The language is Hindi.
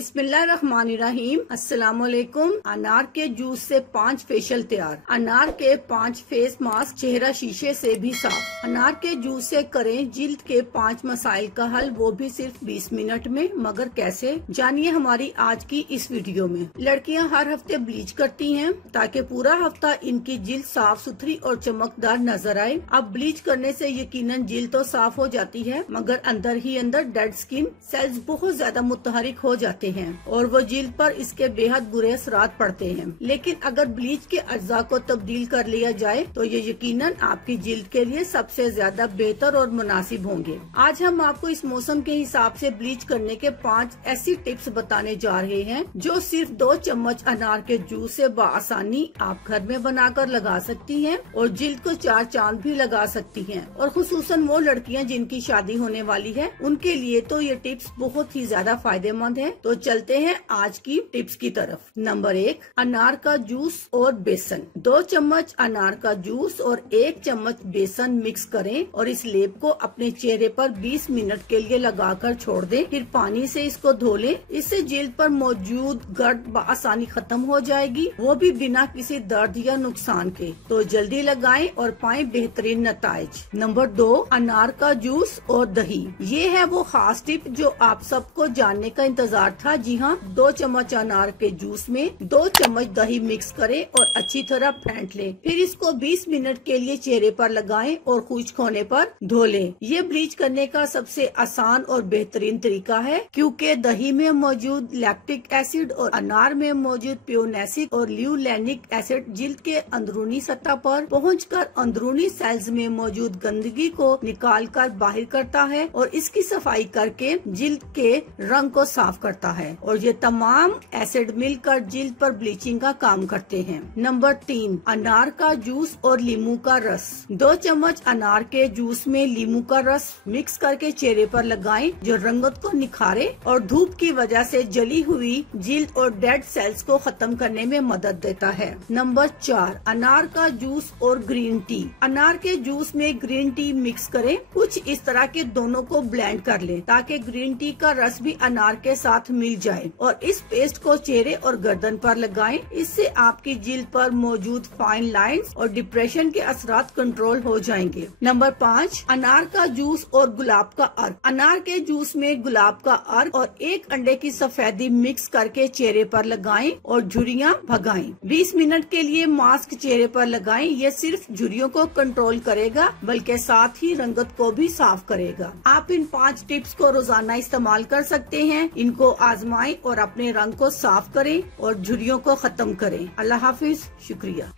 बिस्मिल्लाहिर्रहमानिर्रहीम। अस्सलामुअलैकुम। अनार के जूस से 5 फेशियल तैयार। अनार के 5 फेस मास्क, चेहरा शीशे से भी साफ। अनार के जूस से करें जिल्द के 5 मसाइल का हल, वो भी सिर्फ 20 मिनट में। मगर कैसे, जानिए हमारी आज की इस वीडियो में। लड़कियां हर हफ्ते ब्लीच करती हैं ताकि पूरा हफ्ता इनकी जिल्द साफ सुथरी और चमकदार नजर आए। अब ब्लीच करने से यकीनन जिल्द तो साफ हो जाती है, मगर अंदर ही अंदर डेड स्किन सेल्स बहुत ज्यादा मुतहरिक हो जाते हैं और वो जिल्द पर इसके बेहद बुरे असरात पड़ते हैं। लेकिन अगर ब्लीच के अज्जा को तब्दील कर लिया जाए तो ये यकीनन आपकी जिल्द के लिए सबसे ज्यादा बेहतर और मुनासिब होंगे। आज हम आपको इस मौसम के हिसाब से ब्लीच करने के 5 ऐसी टिप्स बताने जा रहे हैं जो सिर्फ 2 चम्मच अनार के जूस से बआसानी आप घर में बनाकर लगा सकती हैं और जिल्द को 4 चांद भी लगा सकती हैं। और खुसूसन वो लड़कियां जिनकी शादी होने वाली है, उनके लिए तो ये टिप्स बहुत ही ज्यादा फायदेमंद है। तो चलते हैं आज की टिप्स की तरफ। नंबर 1, अनार का जूस और बेसन। 2 चम्मच अनार का जूस और 1 चम्मच बेसन मिक्स करें और इस लेप को अपने चेहरे पर 20 मिनट के लिए लगाकर छोड़ दें। फिर पानी से इसको धो लें। इससे जिल्द पर मौजूद गर्द बआसानी खत्म हो जाएगी, वो भी बिना किसी दर्द या नुकसान के। तो जल्दी लगाएं और पाएं बेहतरीन नताइज। नंबर 2, अनार का जूस और दही। ये है वो खास टिप जो आप सबको जानने का इंतजार था। जी हाँ, 2 चम्मच अनार के जूस में 2 चम्मच दही मिक्स करें और अच्छी तरह फेंट लें। फिर इसको 20 मिनट के लिए चेहरे पर लगाएं और खुश्क होने पर धो लें। ये ब्लीच करने का सबसे आसान और बेहतरीन तरीका है, क्योंकि दही में मौजूद लैक्टिक एसिड और अनार में मौजूद प्योनेसिक और ल्यूलैनिक एसिड जिल्द के अंदरूनी सतह पर पहुंचकर अंदरूनी सेल्स में मौजूद गंदगी को निकाल कर बाहर करता है और इसकी सफाई करके जिल्द के रंग को साफ करता है। और ये तमाम एसिड मिलकर जिल्द पर ब्लीचिंग का काम करते हैं। नंबर 3, अनार का जूस और लीमू का रस। 2 चम्मच अनार के जूस में लीमू का रस मिक्स करके चेहरे पर लगाएं, जो रंगत को निखारे और धूप की वजह से जली हुई जिल्द और डेड सेल्स को खत्म करने में मदद देता है। नंबर 4, अनार का जूस और ग्रीन टी। अनार के जूस में ग्रीन टी मिक्स करें। कुछ इस तरह के दोनों को ब्लेंड कर लें ताकि ग्रीन टी का रस भी अनार के साथ मिल जाए और इस पेस्ट को चेहरे और गर्दन पर लगाएं। इससे आपकी जिल्द पर मौजूद फाइन लाइंस और डिप्रेशन के असरात कंट्रोल हो जाएंगे। नंबर 5, अनार का जूस और गुलाब का अर्क। अनार के जूस में गुलाब का अर्क और 1 अंडे की सफेदी मिक्स करके चेहरे पर लगाएं और झुर्रियां भगाएं। 20 मिनट के लिए मास्क चेहरे पर लगाएं। ये सिर्फ झुर्रियों को कंट्रोल करेगा बल्कि साथ ही रंगत को भी साफ करेगा। आप इन 5 टिप्स को रोजाना इस्तेमाल कर सकते हैं। इनको आजमाएं और अपने रंग को साफ करें और झुर्रियों को खत्म करें। अल्लाह हाफिज, शुक्रिया।